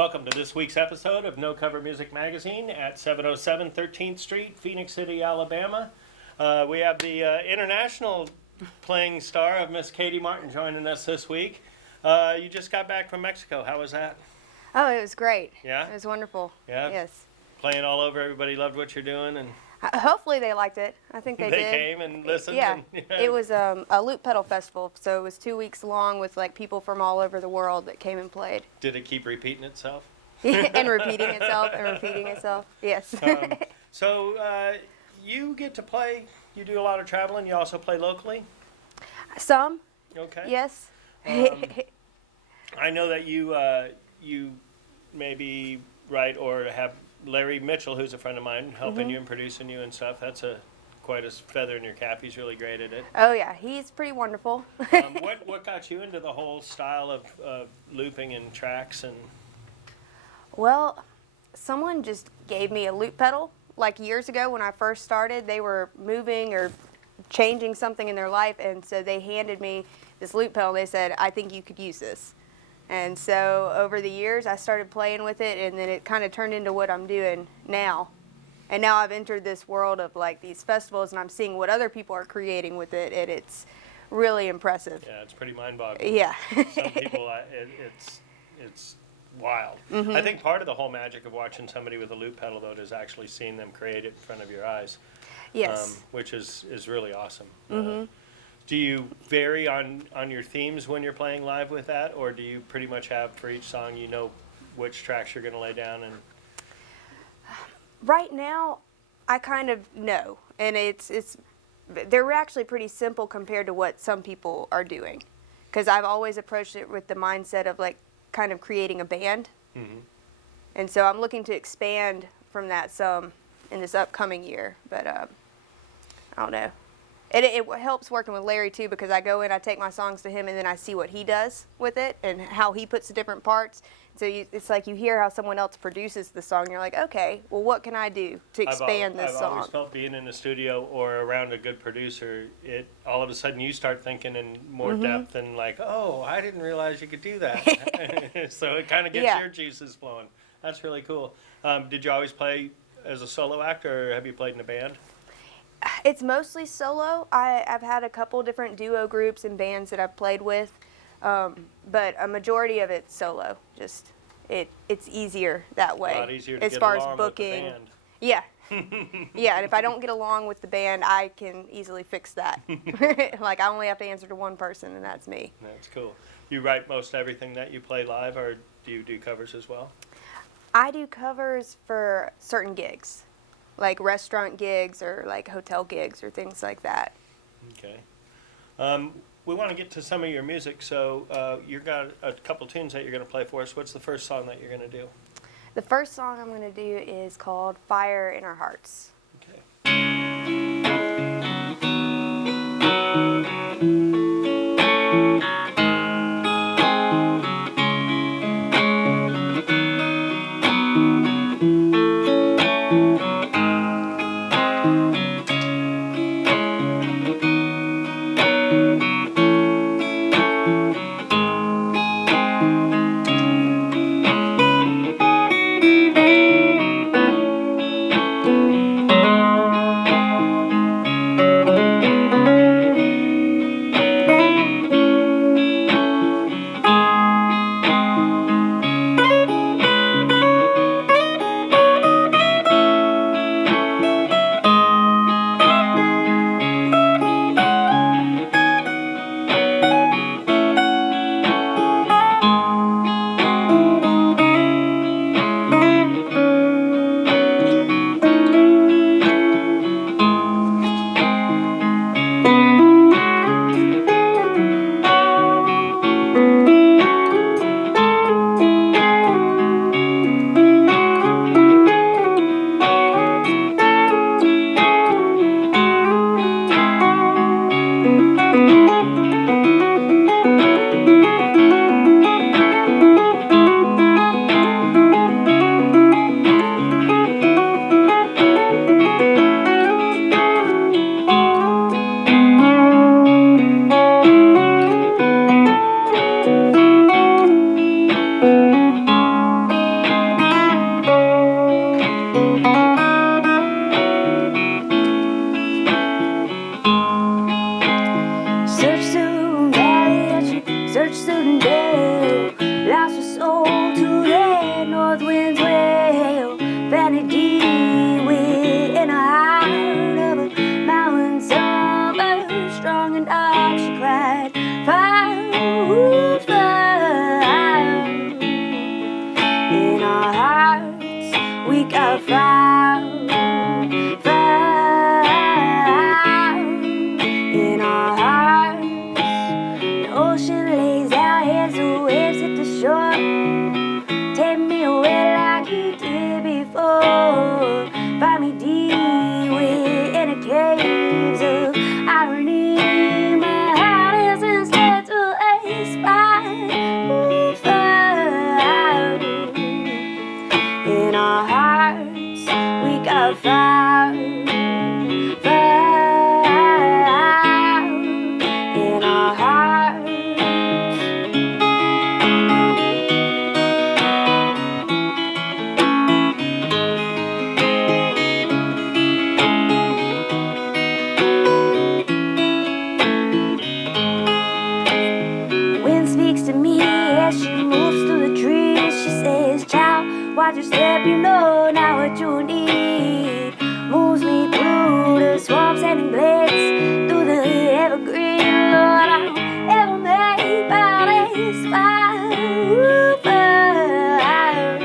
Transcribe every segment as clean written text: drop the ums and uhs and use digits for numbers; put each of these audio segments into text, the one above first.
Welcome to this week's episode of No Cover Music Magazine at 707 13th Street, Phoenix City, Alabama. We have the international playing star of Miss Katie Martin joining us this week. You just got back from Mexico. How was that? Oh, it was great. Yeah? It was wonderful. Yeah? Yes. Playing all over. Everybody loved what you're doing. And Hopefully they liked it. I think they did. They came and listened. Yeah. And, It was a loop pedal festival, so it was 2 weeks long with like people from all over the world that came and played. Did it keep repeating itself? And repeating itself and repeating itself. Yes. So you get to play. You do a lot of traveling. You also play locally? Some. Okay. Yes. I know that you maybe write or have Larry Mitchell, who's a friend of mine, helping you and producing you and stuff. That's quite a feather in your cap. He's really great at it. Oh yeah, he's pretty wonderful. What got you into the whole style of looping and tracks and? Well, someone just gave me a loop pedal. Like years ago when I first started, they were moving or changing something in their life, and so they handed me this loop pedal. They said, I think you could use this. And so over the years, I started playing with it, and then it kind of turned into what I'm doing now. And now I've entered this world of like these festivals, and I'm seeing what other people are creating with it, and it's really impressive. Yeah, it's pretty mind-boggling. Yeah. Some people, it's wild. I think part of the whole magic of watching somebody with a loop pedal, though, is actually seeing them create it in front of your eyes. Yes. Which is really awesome. Do you vary on your themes when you're playing live with that, or do you pretty much have for each song you know which tracks you're going to lay down? And right now, I kind of know, and they're actually pretty simple compared to what some people are doing, because I've always approached it with the mindset of like kind of creating a band, and so I'm looking to expand from that some in this upcoming year. But I don't know. It helps working with Larry too, because I go in, I take my songs to him, and then I see what he does with it and how he puts the different parts. So it's like you hear how someone else produces the song, and you're like, okay, well, what can I do to expand this song? I've always felt being in the studio or around a good producer, all of a sudden you start thinking in more depth and like, oh, I didn't realize you could do that. So it kind of gets your juices flowing. That's really cool. Did you always play as a solo act, or have you played in a band? It's mostly solo. I've had a couple different duo groups and bands that I've played with, but a majority of it's solo. Just it's easier that way. A lot easier to as get far along as booking. with the band. Yeah, yeah. And if I don't get along with the band, I can easily fix that. Like I only have to answer to one person, and that's me. That's cool. You write most everything that you play live, or do you do covers as well? I do covers for certain gigs, like restaurant gigs or like hotel gigs or things like that. Okay. We want to get to some of your music, so you've got a couple tunes that you're going to play for us. What's the first song that you're going to do? The first song I'm going to do is called Fire in Our Hearts. Okay. In our hearts, we got fire, fire. In our hearts, the ocean lays our heads, the waves hit the shore. Take me away like you did before. Find me deep within the caves of irony. My heart isn't scared to aspire. Fire. In our hearts, we got fire, fire. In our hearts. Wind speaks to me as she moves through the trees. She says, child, watch your step, you know now what you need. Moves me through the swamps and glades, through the evergreen. Lord, I'm ever made by this fire, fire.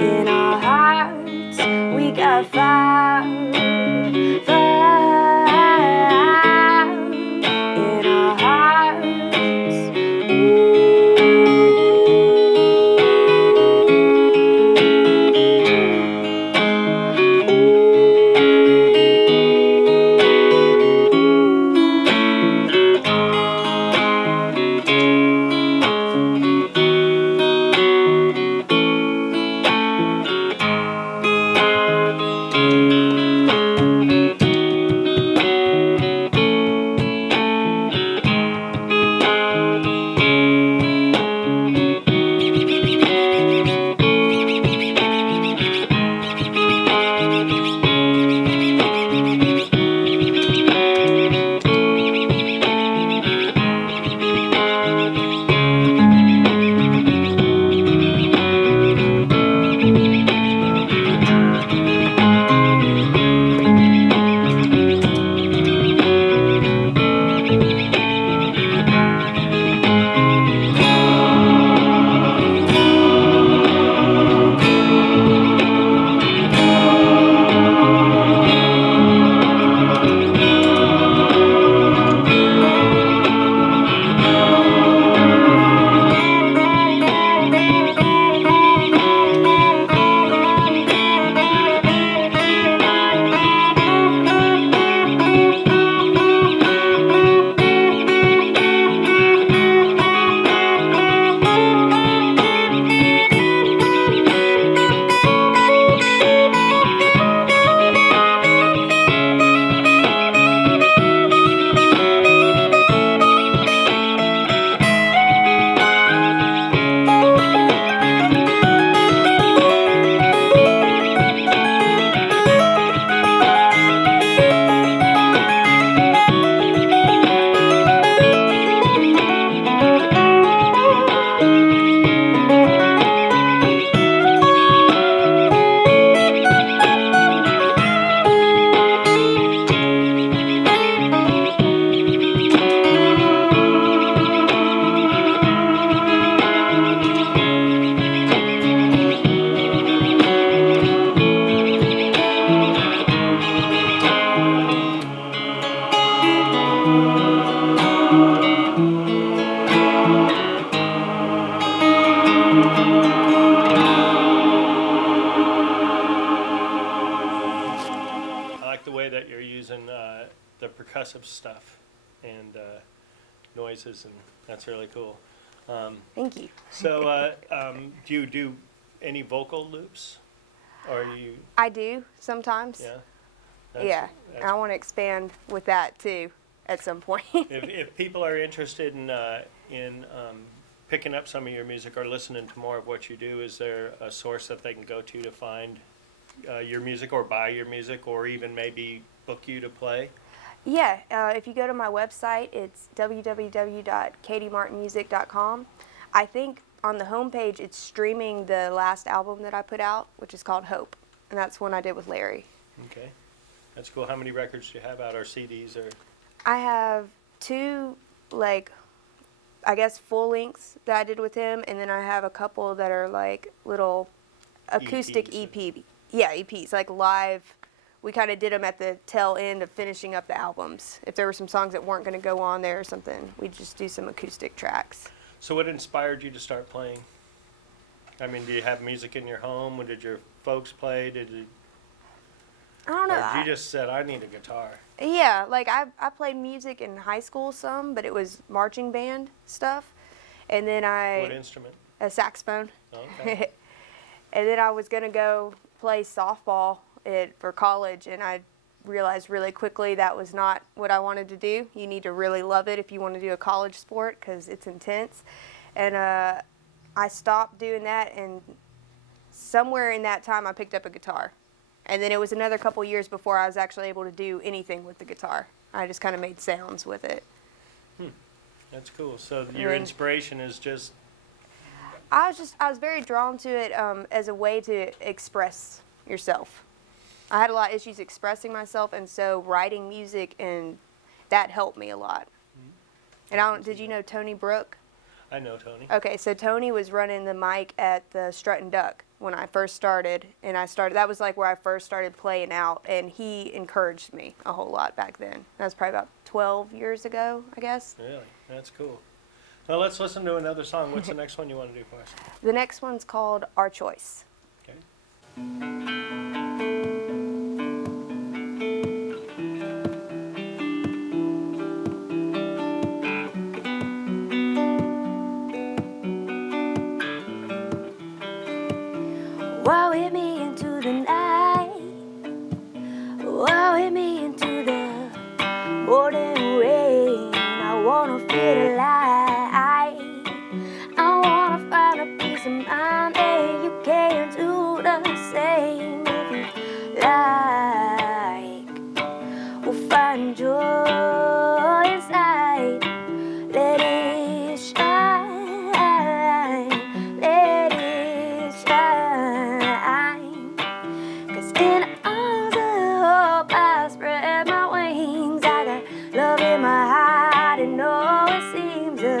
In our hearts, we got fire, fire. In our hearts, the percussive stuff and noises, and that's really cool. Thank you. So, do you do any vocal loops? Or you? I do sometimes. Yeah. Yeah, and I want to expand with that too at some point. If people are interested in picking up some of your music or listening to more of what you do, is there a source that they can go to find your music or buy your music or even maybe book you to play? Yeah, if you go to my website, it's www.katiemartinmusic.com. I think on the homepage it's streaming the last album that I put out, which is called Hope, and that's one I did with Larry. Okay, that's cool. How many records do you have out, or CDs, or? I have two, like, I guess, full lengths that I did with him, and then I have a couple that are like little acoustic EPs. EP. Yeah, EPs, like live. We kind of did them at the tail end of finishing up the albums. If there were some songs that weren't going to go on there or something, we'd just do some acoustic tracks. So what inspired you to start playing? I mean, do you have music in your home? Or did your folks play? I don't know. Or you just said, I need a guitar? Yeah, like I played music in high school some, but it was marching band stuff. And then What instrument? a saxophone. Okay. And then I was going to go play softball for college, and I realized really quickly that was not what I wanted to do. You need to really love it if you want to do a college sport because it's intense. And I stopped doing that, and somewhere in that time I picked up a guitar. And then it was another couple years before I was actually able to do anything with the guitar. I just kind of made sounds with it. That's cool. So your inspiration is just... I was very drawn to it as a way to express yourself. I had a lot of issues expressing myself, and so writing music, and that helped me a lot. And did you know Tony Brook? I know Tony. Okay, so Tony was running the mic at the Strut and Duck when I first started, and that was like where I first started playing out, and he encouraged me a whole lot back then. That was probably about 12 years ago, I guess. Really? That's cool. Well, let's listen to another song. What's the next one you want to do for us? The next one's called Our Choice. Okay. Wow, hit me into the night. Wow, hit me into the morning rain. I wanna feel alive. I wanna find a peace of mind, and you can't do the same if you like. We'll find joy inside. Let it shine. Let it shine. 'Cause in arms of hope I spread my wings. I got love in my heart, and oh, it seems the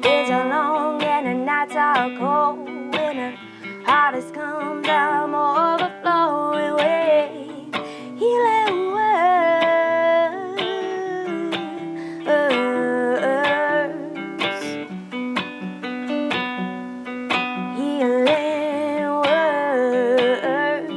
days are long and the nights are cold. When the harvest comes, I'm overflowing with healing words. Healing words.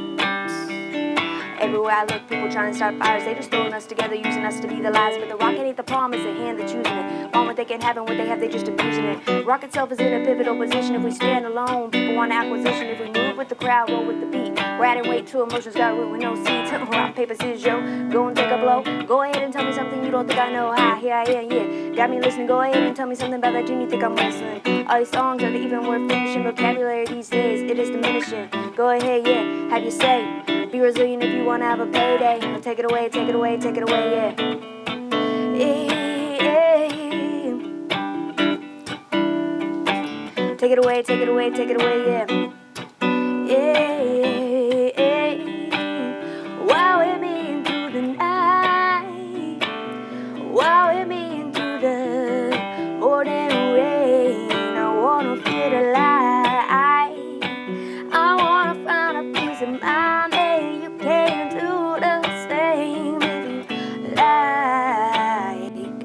Everywhere I look, people trying to start fires. They just throwing us together, using us to be the lies. But the rocket ain't the palm, it's the hand that's using it. Want what they can have and what they have, they just abusing it. Rock itself is in a pivotal position. If we stand alone, people want acquisition. If we move with the crowd, roll with the beat. We're adding weight to emotions, got root with no seeds. Rock, paper, scissors, yo. Go and take a blow. Go ahead and tell me something you don't think I know. Hi, here I am, yeah. Got me listening, go ahead and tell me something about that dream you think I'm wrestling. All these songs aren't even worth finishing. Vocabulary these days, it is diminishing. Go ahead, yeah, have your say. Be resilient if you wanna have a payday. Take it away, take it away, take it away, yeah. Take it away, take it away, take it away, yeah. Wow, hit me into the night. Wow, hit me into the morning rain. I wanna feel alive. I wanna find a peace of mind. Hey, you can't do the same if you like.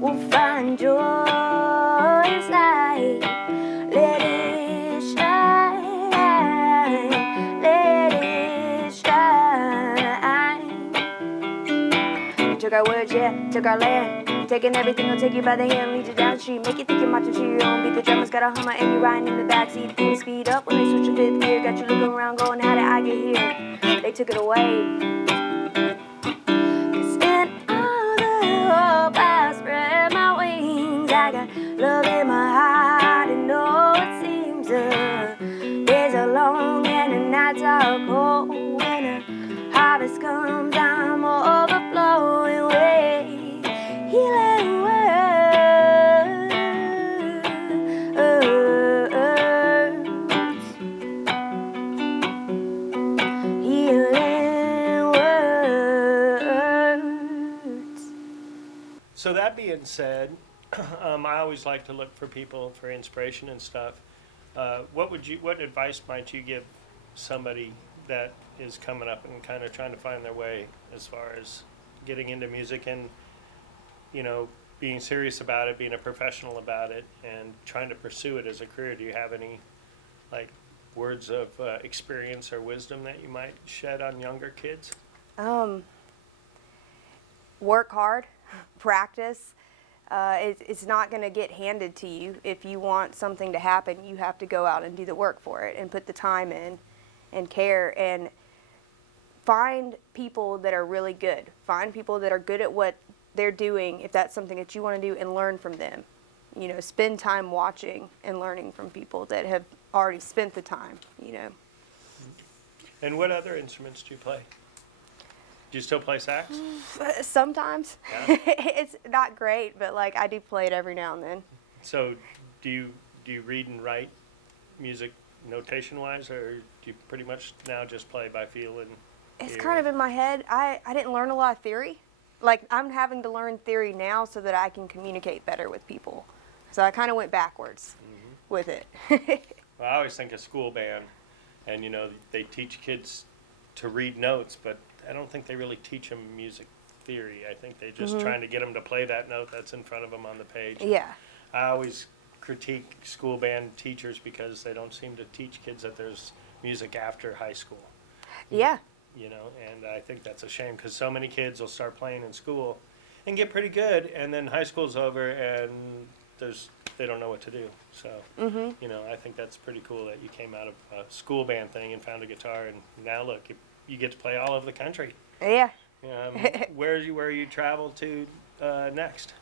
We'll find joy inside. Let it shine. Let it shine. Took our words, yeah, took our land. Taking everything, I'll take you by the hand, lead you down the street, make you think you're marching to your own beat. The drummer's got a hummer and you're riding in the backseat. Things speed up when they switch to fifth gear. Got you looking around going, how did I get here? They took it away. 'Cause in all the hope I spread my wings. I got love in my heart, and oh, it seems the days are long and the nights are cold. When the harvest comes, I'm overflowing with healing words. Healing words. So that being said, I always like to look for people for inspiration and stuff. What advice might you give somebody that is coming up and kind of trying to find their way as far as getting into music and, you know, being serious about it, being a professional about it, and trying to pursue it as a career? Do you have any, like, words of experience or wisdom that you might shed on younger kids? Work hard, practice. It's not going to get handed to you. If you want something to happen, you have to go out and do the work for it and put the time in and care, and find people that are really good. Find people that are good at what they're doing, if that's something that you want to do, and learn from them. You know, spend time watching and learning from people that have already spent the time, you know. And what other instruments do you play? Do you still play sax? Sometimes. Yeah. It's not great, but like I do play it every now and then. So do you read and write music notation wise, or do you pretty much now just play by feel and It's ear? kind of in my head. I didn't learn a lot of theory. Like, I'm having to learn theory now so that I can communicate better with people. So I kind of went backwards with it. Well, I always think of school band, and you know they teach kids to read notes, but I don't think they really teach them music theory. I think they just trying to get them to play that note that's in front of them on the page. And Yeah. I always critique school band teachers because they don't seem to teach kids that there's music after high school. Yeah. You know, and I think that's a shame because so many kids will start playing in school and get pretty good, and then high school's over and they don't know what to do. So, you know, I think that's pretty cool that you came out of a school band thing and found a guitar, and now look, you get to play all over the country. Yeah. Where you travel to next?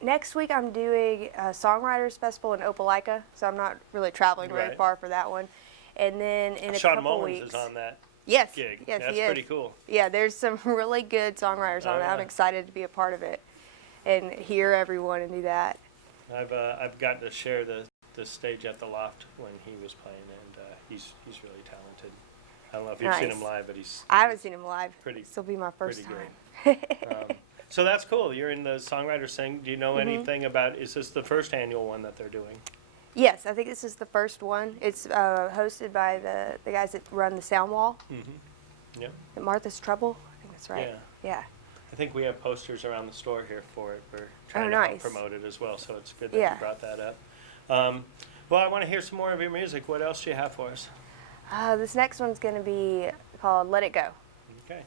Next week I'm doing a Songwriters Festival in Opelika, so I'm not really traveling very Right. far for that one. And then in a Sean couple Mullins weeks, is on that yes, gig. yes, That's he is. pretty cool. Yeah, there's some really good songwriters on Oh, it. I'm yeah. excited to be a part of it and hear everyone and do that. I've gotten to share the stage at the Loft when he was playing, and he's really talented. I don't know if you've seen him Nice. live, but he's I haven't seen him live. Pretty- This will be my first pretty time. so that's cool. You're in the songwriter thing. Do you know anything about? Is this the first annual one that they're doing? Yes, I think this is the first one. It's hosted by the guys that run the Sound Wall. Yep. Martha's Trouble. I think that's right. Yeah. I think we have posters around the store here for it. We're trying Oh, to help nice. promote it as well, so it's good that Yeah. you brought that up. Well, I want to hear some more of your music. What else do you have for us? This next one's going to be called Let It Go. Okay.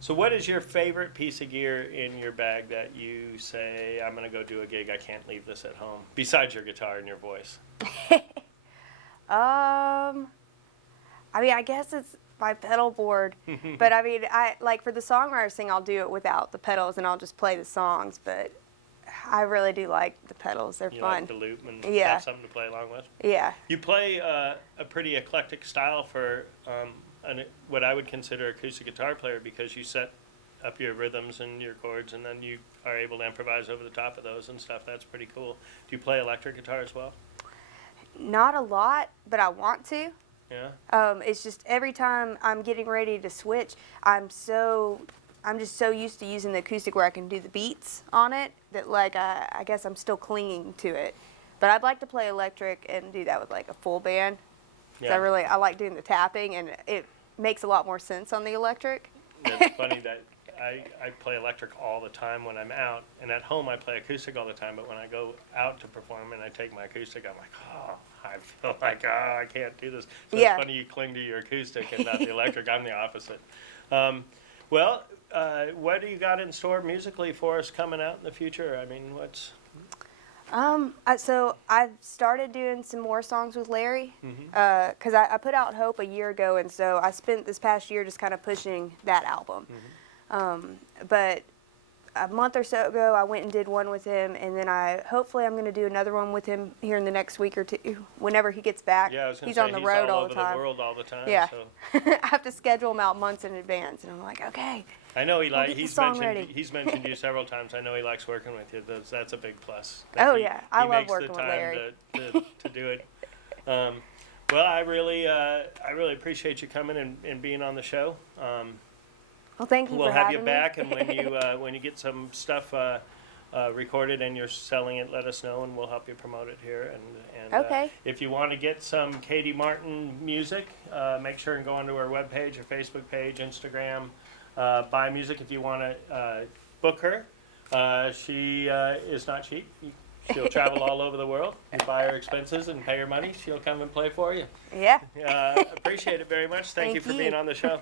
So what is your favorite piece of gear in your bag that you say, I'm going to go do a gig, I can't leave this at home, besides your guitar and your voice? I mean, I guess it's my pedal board, but I mean, I like for the songwriter thing, I'll do it without the pedals and I'll just play the songs. But I really do like the pedals; they're You fun. like the loop and Yeah. have something to play along with? Yeah. You play a pretty eclectic style for what I would consider acoustic guitar player because you set up your rhythms and your chords and then you are able to improvise over the top of those and stuff. That's pretty cool. Do you play electric guitar as well? Not a lot, but I want to. Yeah. It's just every time I'm getting ready to switch, I'm just so used to using the acoustic where I can do the beats on it that like I guess I'm still clinging to it. But I'd like to play electric and do that with like a full band. 'Cause Yeah. I like doing the tapping and it makes a lot more sense on the electric. It's funny that I play electric all the time when I'm out, and at home I play acoustic all the time, but when I go out to perform and I take my acoustic, I'm like, oh, I feel like, I can't do this. So Yeah. It's funny you cling to your acoustic and not the electric. I'm the opposite. What do you got in store musically for us coming out in the future? I mean, what's... So I've started doing some more songs with Larry, because I put out Hope a year ago, and so I spent this past year just kind of pushing that album. But a month or so ago, I went and did one with him, and then hopefully I'm going to do another one with him here in the next week or two, whenever he gets back. Yeah, I was going to he's say on the road all all over the time. the world all the time. Yeah. So. I have to schedule him out months in advance, and I'm like, okay. I know get the song ready. he's mentioned you several times. I know he likes working with you. That's a big plus. Oh, He- yeah. I he love makes working the with time Larry. to do it. Well, I really appreciate you coming and being on the show. Well, thank you We'll for have having you me. back, and when you get some stuff recorded and you're selling it, let us know, and we'll help you promote it here. And Okay. if you want to get some Katie Martin music, make sure and go onto our webpage, or Facebook page, Instagram. Buy music if you want to book her. She is not cheap. She'll travel all over the world. You buy her expenses and pay her money. She'll come and play for you. Yeah. Appreciate it very much. Thank you Thank for you. being on the show.